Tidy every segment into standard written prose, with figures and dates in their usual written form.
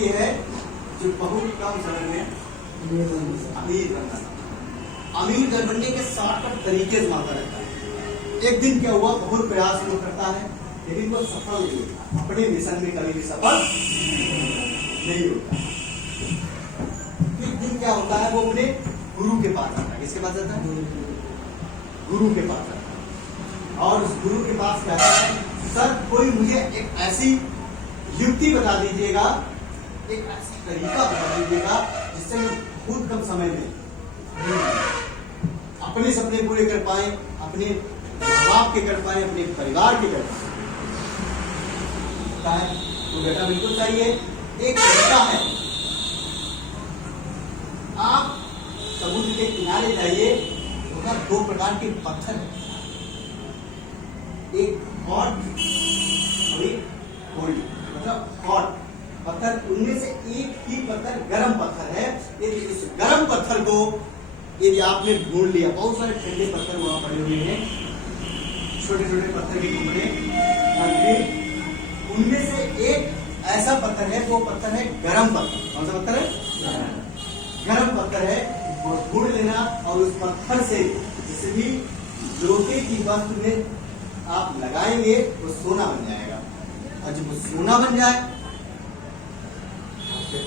ये है जो बहुत कम समय में अमीर बनना था। अमीर बनने के शॉर्टकट तरीके मांगता रहता है। एक दिन क्या हुआ, बहुत प्रयास वो करता है लेकिन वो सफल नहीं होता, अपने मिशन में कभी भी सफल नहीं होता। एक दिन क्या होता है, वो अपने गुरु के पास आता है। किसके पास आता है? गुरु के पास आता है। और उस गुरु के पास कहता है, सर कोई मुझे एक ऐसी युक्ति बता दीजिएगा, एक ऐसा तरीका बता दीजिएगा जिससे मैं बहुत कम समय में अपने सपने पूरे कर पाए, अपने माँ बाप के कर पाए, अपने परिवार के कर पाए। तो बेटा बिल्कुल सही है। एक तरीका है, आप समुद्र के किनारे जाइए, वहां दो प्रकार के पत्थर है, एक हॉट और एक कोल्ड, मतलब हॉट पत्थर। उनमें से एक ही पत्थर गर्म पत्थर है। यदि इस गर्म पत्थर को यदि आपने ढूंढ लिया, बहुत सारे ठंडे पत्थर वहां पड़े हुए हैं, छोटे छोटे पत्थर के टुकड़े, उनमें से एक ऐसा पत्थर है, वो पत्थर है गर्म पत्थर। कौन सा पत्थर है? गर्म पत्थर है। वो ढूंढ लेना और उस पत्थर से जिसे भी लोहे की वस्तु में आप लगाएंगे वो सोना बन जाएगा। और जब वो सोना बन जाए तो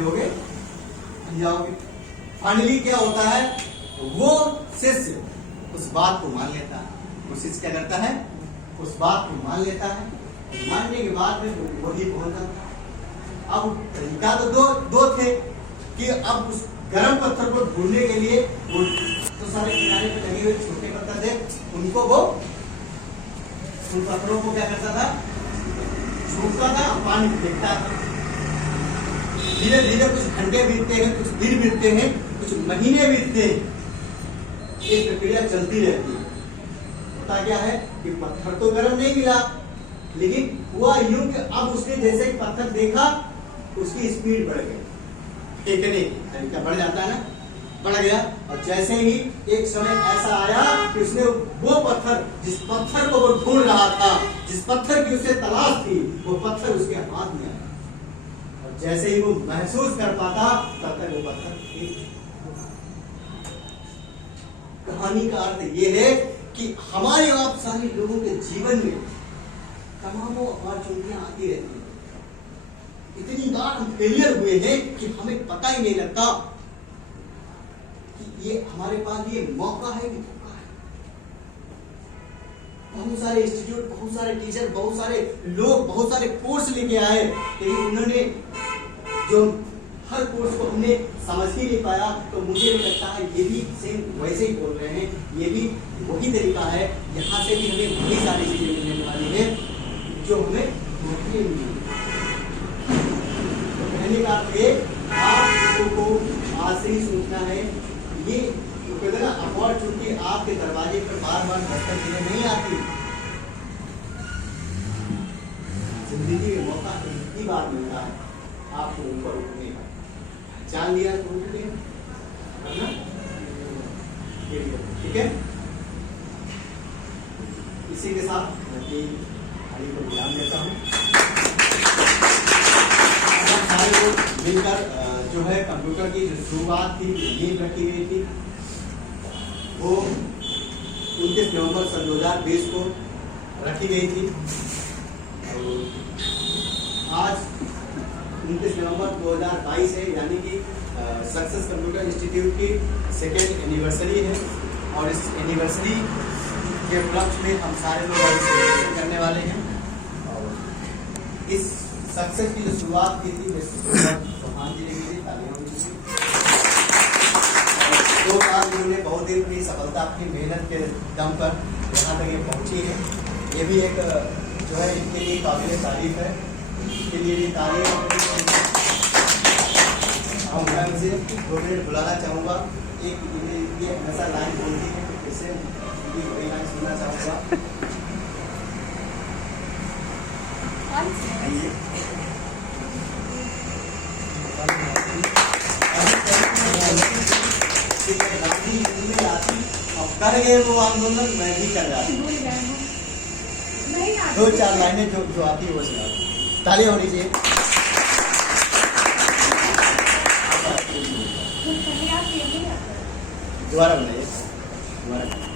हो गए, जाओगे। फाइनली क्या होता है, वो शिष्य उस बात को मान लेता है। वो शिष्य क्या करता है, उस बात को मान लेता है। मानने के बाद में वही पहुंच जाता है। अब तरीका तो दो थे कि अब उस गर्म पत्थर को ढूंढने के लिए वो तो सारे किनारे पे लगे हुए छोटे पत्थर थे, उनको वो उन पत्थरों को क्या करता था, छूटता था, पानी फेंकता था। धीरे धीरे कुछ घंटे बीतते हैं, कुछ दिन बीतते हैं, कुछ महीने बीतते हैं। ये प्रक्रिया चलती रहती है। होता क्या है कि पत्थर तो गर्म नहीं मिला, लेकिन हुआ यूं कि अब उसने जैसे ही पत्थर देखा उसकी स्पीड बढ़ गई, फेंकने की तरीका बढ़ जाता है ना, बढ़ गया। और जैसे ही एक समय ऐसा आया कि उसने वो पत्थर, जिस पत्थर को वो ढूंढ रहा था, जिस पत्थर की उसे तलाश थी, वो पत्थर उसके हाथ में आया। और जैसे ही वो महसूस कर पाता तब तक वो पत्थर फेंक। कहानी का अर्थ ये है कि हमारे आप सारे लोगों के जीवन में तमामों अपॉर्चुनिटियां आती रहती हैं। इतनी बार हम फेलियर हुए हैं कि हमें पता ही नहीं लगता कि ये हमारे पास ये मौका है कि धोखा है। बहुत सारे इंस्टीट्यूट, बहुत सारे टीचर, बहुत सारे लोग, बहुत सारे कोर्स लेके आए, लेकिन उन्होंने जो हर कोर्स को हमने समझ ही नहीं पाया। तो मुझे लगता है ये भी सेम वैसे ही बोल रहे हैं, ये भी वही तरीका है। यहाँ से भी हमें वही सारी चीजें मिलने वाली है जो हमें धोखे मिली। कहने का आप लोगों को आज से ही सोचना है, ये तो कहते ना अपॉर्चुनिटी आपके दरवाजे पर बार बार दस्तक देने नहीं आती। जिंदगी में मौका एक ही बार मिलता है आपको ऊपर उठने का। जान लिया तो उठ लिया, ठीक है। इसी के साथ मैं अपनी गाड़ी को ध्यान देता हूँ। सारे लोग मिलकर जो है कंप्यूटर की जो शुरुआत थी, नींव रखी गई थी, वो 29 नवंबर सन 2020 को रखी गई थी। और आज 29 नवंबर 2022 है, यानी कि सक्सेस कंप्यूटर इंस्टीट्यूट की 2nd एनिवर्सरी है। और इस एनिवर्सरी के उपलक्ष्य में हम सारे लोग सेलिब्रेशन करने वाले हैं। और इस सक्सेस की जो शुरुआत की थी चौहान जी ने की थी, तालियों की थी। 2 साल उन्होंने बहुत ही अपनी सफलता, अपनी मेहनत के दम पर यहाँ तक ये पहुँची है। ये भी एक जो है इनके लिए काबिल तारीफ है। इसके लिए भी तारीफ और मैं उसे 2 मिनट बुलाना चाहूँगा। एक ये ऐसा लाइन बोलती है, इससे वही लाइन सुनना चाहूँगा। कर गए वो आंदोलन, मैं भी कर रहा हूँ। 2-4 लाइनें जो आती है वो सुना। तालियां होनी चाहिए। दोबारा बनाइए, दोबारा।